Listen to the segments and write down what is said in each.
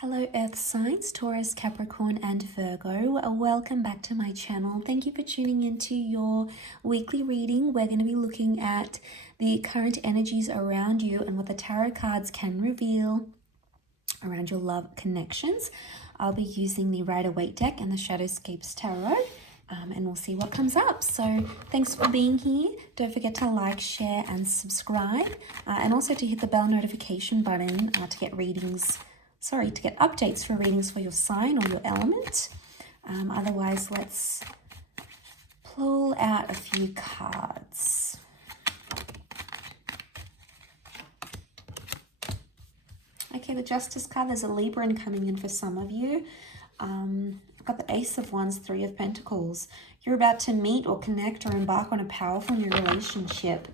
Hello Earth signs, Taurus, Capricorn and Virgo. Welcome back to my channel. Thank you for tuning into your weekly reading. We're going to be looking at the current energies around you and what the tarot cards can reveal around your love connections. I'll be using the Rider-Waite deck and the Shadowscapes Tarot. And we'll see what comes up. So thanks for being here. Don't forget to like, share and subscribe. And also to hit the bell notification button to get updates for readings for your sign or your element. Otherwise, let's pull out a few cards. Okay, the Justice card, there's a Libra coming in for some of you. I've got the Ace of Wands, Three of Pentacles. You're about to meet or connect or embark on a powerful new relationship.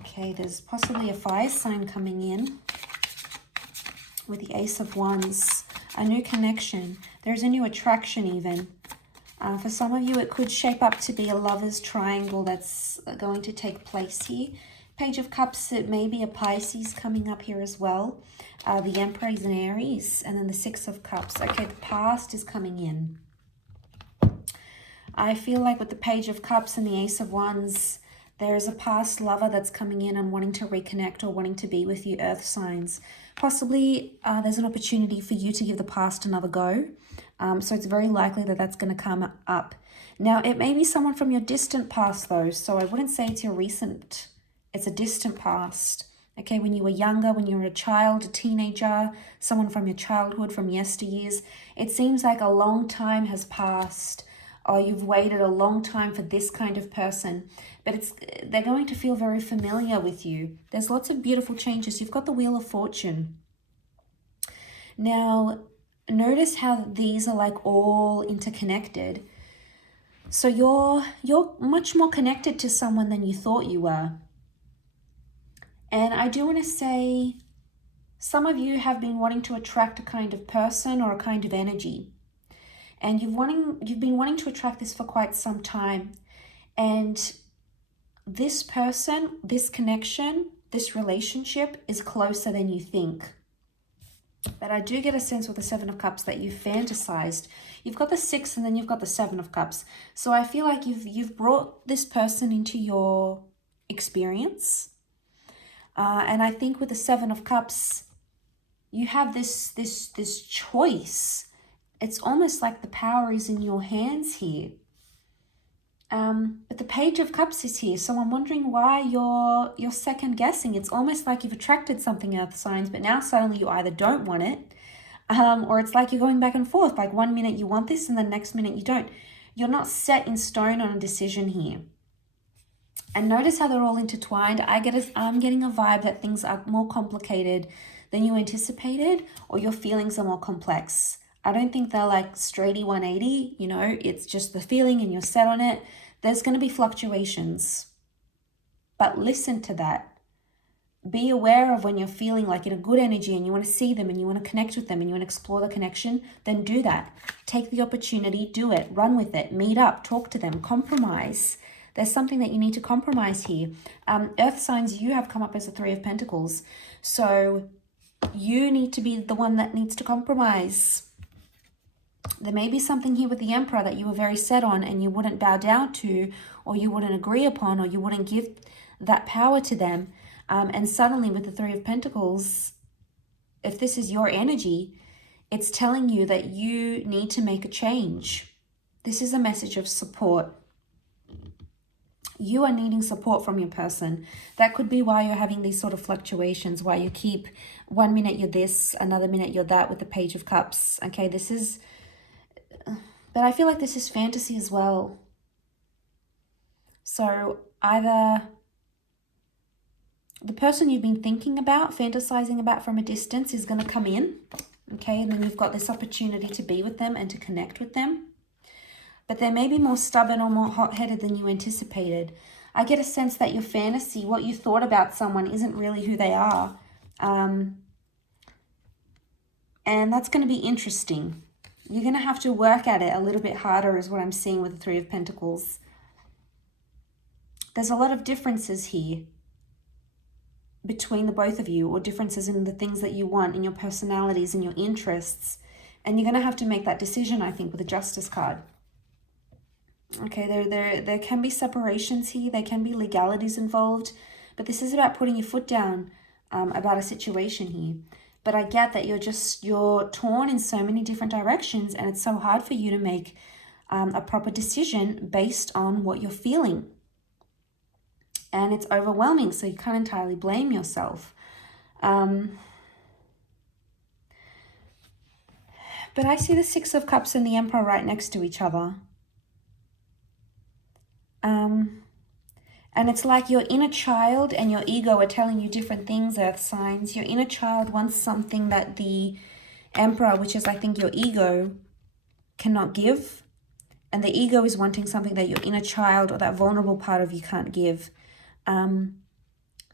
Okay, there's possibly a fire sign coming in with the Ace of Wands. A new connection. There's a new attraction even. For some of you, it could shape up to be a lover's triangle that's going to take place here. Page of Cups, it may be a Pisces coming up here as well. The Emperor is an Aries, and then the Six of Cups. Okay, the past is coming in. I feel like with the Page of Cups and the Ace of Wands, there is a past lover that's coming in and wanting to reconnect or wanting to be with you, Earth signs. Possibly there's an opportunity for you to give the past another go. So it's very likely that that's going to come up. Now, it may be someone from your distant past though, so I wouldn't say it's your recent. It's a distant past. Okay, when you were younger, when you were a child, a teenager, someone from your childhood, from yesteryears. It seems like a long time has passed, or you've waited a long time for this kind of person. But they're going to feel very familiar with you. There's lots of beautiful changes. You've got the Wheel of Fortune. Now, notice how these are like all interconnected. So you're much more connected to someone than you thought you were. And I do want to say, some of you have been wanting to attract a kind of person or a kind of energy. And you've been wanting to attract this for quite some time. And this person, this connection, this relationship is closer than you think. But I do get a sense with the Seven of Cups that you've fantasized. You've got the Six and then you've got the Seven of Cups. So I feel like you've brought this person into your experience. And I think with the Seven of Cups, you have this choice. It's almost like the power is in your hands here. But the Page of Cups is here, so I'm wondering why you're second guessing. It's almost like you've attracted something, Earth signs, but now suddenly you either don't want it, or it's like you're going back and forth. Like one minute you want this and the next minute you don't. You're not set in stone on a decision here. And notice how they're all intertwined. I'm getting a vibe that things are more complicated than you anticipated, or your feelings are more complex. I don't think they're like straighty 180, you know, it's just the feeling and you're set on it. There's going to be fluctuations, but listen to that. Be aware of when you're feeling like in a good energy and you want to see them and you want to connect with them and you want to explore the connection, then do that. Take the opportunity, do it, run with it, meet up, talk to them, compromise. There's something that you need to compromise here. Earth signs, you have come up as a Three of Pentacles. So you need to be the one that needs to compromise. There may be something here with the Emperor that you were very set on and you wouldn't bow down to, or you wouldn't agree upon, or you wouldn't give that power to them. And suddenly with the Three of Pentacles, if this is your energy, it's telling you that you need to make a change. This is a message of support. You are needing support from your person. That could be why you're having these sort of fluctuations, why you keep one minute you're this, another minute you're that with the Page of Cups. Okay, but I feel like this is fantasy as well. So either the person you've been thinking about, fantasizing about from a distance is going to come in. Okay, and then you've got this opportunity to be with them and to connect with them. But they may be more stubborn or more hot-headed than you anticipated. I get a sense that your fantasy, what you thought about someone, isn't really who they are. And that's going to be interesting. You're going to have to work at it a little bit harder is what I'm seeing with the Three of Pentacles. There's a lot of differences here. between the both of you, or differences in the things that you want, in your personalities and your interests. And you're going to have to make that decision, I think, with the Justice card. Okay, there can be separations here. There can be legalities involved. But this is about putting your foot down about a situation here. But I get that you're torn in so many different directions, and it's so hard for you to make a proper decision based on what you're feeling. And it's overwhelming, so you can't entirely blame yourself. But I see the Six of Cups and the Emperor right next to each other. And it's like your inner child and your ego are telling you different things, Earth signs. Your inner child wants something that the Emperor, which is, I think, your ego, cannot give. And the ego is wanting something that your inner child or that vulnerable part of you can't give.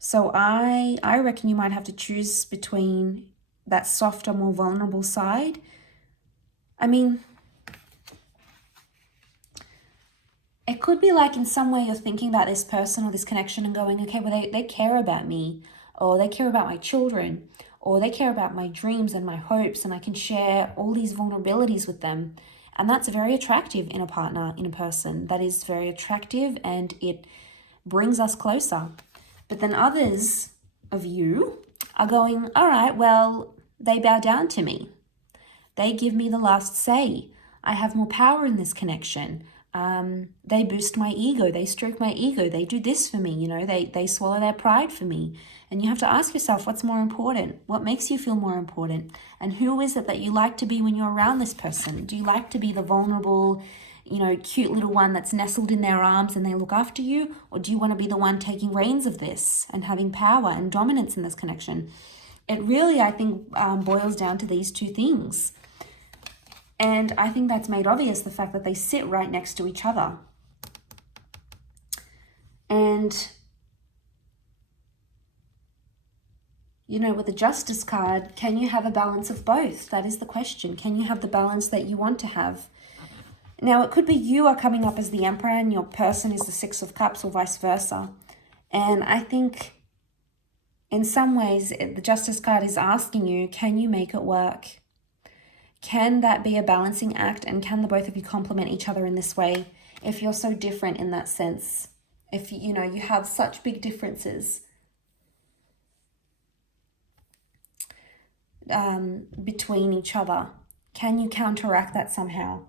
So I reckon you might have to choose between that softer, more vulnerable side. I mean, it could be like in some way you're thinking about this person or this connection and going, okay, well, they care about me, or they care about my children, or they care about my dreams and my hopes, and I can share all these vulnerabilities with them. And that's very attractive in a partner, in a person. That is very attractive, and it brings us closer. But then others of you are going, all right, well, they bow down to me. They give me the last say. I have more power in this connection. They boost my ego. They stroke my ego. They do this for me. You know, they swallow their pride for me. And you have to ask yourself, what's more important? What makes you feel more important? And who is it that you like to be when you're around this person? Do you like to be the vulnerable, cute little one that's nestled in their arms and they look after you? Or do you want to be the one taking reins of this and having power and dominance in this connection? It really, I think, boils down to these two things. And I think that's made obvious, the fact that they sit right next to each other. And, with the Justice card, can you have a balance of both? That is the question. Can you have the balance that you want to have? Now, it could be you are coming up as the Emperor and your person is the Six of Cups, or vice versa. And I think in some ways, the Justice card is asking you, can you make it work? Can that be a balancing act, and can the both of you complement each other in this way if you're so different in that sense? If, you have such big differences between each other, can you counteract that somehow?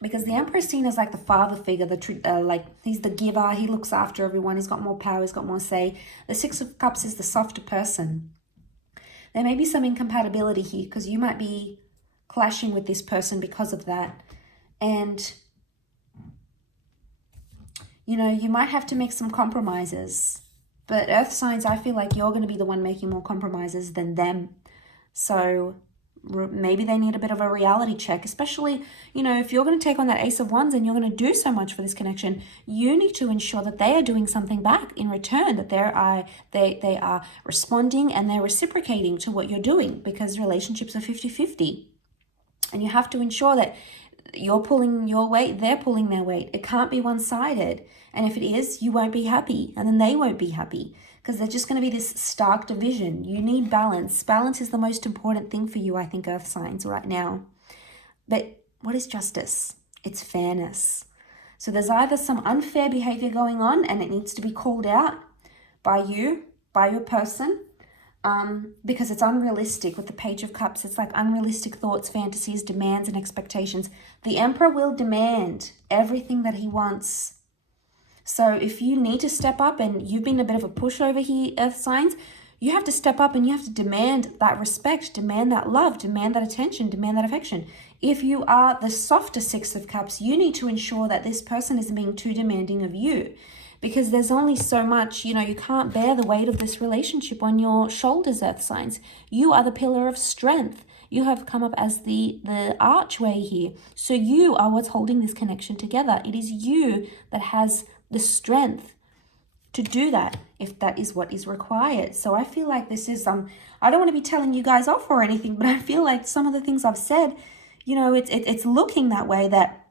Because the Emperor is seen as like the father figure, like he's the giver, he looks after everyone, he's got more power, he's got more say. The Six of Cups is the softer person. There may be some incompatibility here because you might be clashing with this person because of that. And, you might have to make some compromises. But Earth signs, I feel like you're going to be the one making more compromises than them. So maybe they need a bit of a reality check, especially, if you're going to take on that Ace of Wands and you're going to do so much for this connection, you need to ensure that they are doing something back in return, that they are responding and they're reciprocating to what you're doing, because relationships are 50-50. And you have to ensure that you're pulling your weight, they're pulling their weight. It can't be one-sided. And if it is, you won't be happy, and then they won't be happy, because there's just going to be this stark division. You need balance. Balance is the most important thing for you, I think, Earth signs, right now. But what is justice? It's fairness. So there's either some unfair behavior going on and it needs to be called out by you, by your person, because it's unrealistic. With the Page of Cups, it's like unrealistic thoughts, fantasies, demands, and expectations. The Emperor will demand everything that he wants. So if you need to step up and you've been a bit of a pushover here, Earth signs, you have to step up and you have to demand that respect, demand that love, demand that attention, demand that affection. If you are the softer Six of Cups, you need to ensure that this person isn't being too demanding of you, because there's only so much, you can't bear the weight of this relationship on your shoulders, Earth signs. You are the pillar of strength. You have come up as the archway here. So you are what's holding this connection together. It is you that has the strength to do that, if that is what is required. So I feel like this is, I don't want to be telling you guys off or anything, but I feel like some of the things I've said, it's looking that way, that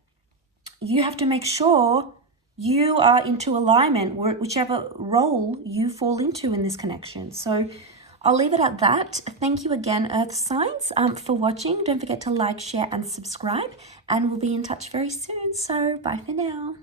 you have to make sure you are into alignment, whichever role you fall into in this connection. So I'll leave it at that. Thank you again, Earth signs, for watching. Don't forget to like, share, and subscribe, and we'll be in touch very soon. So bye for now.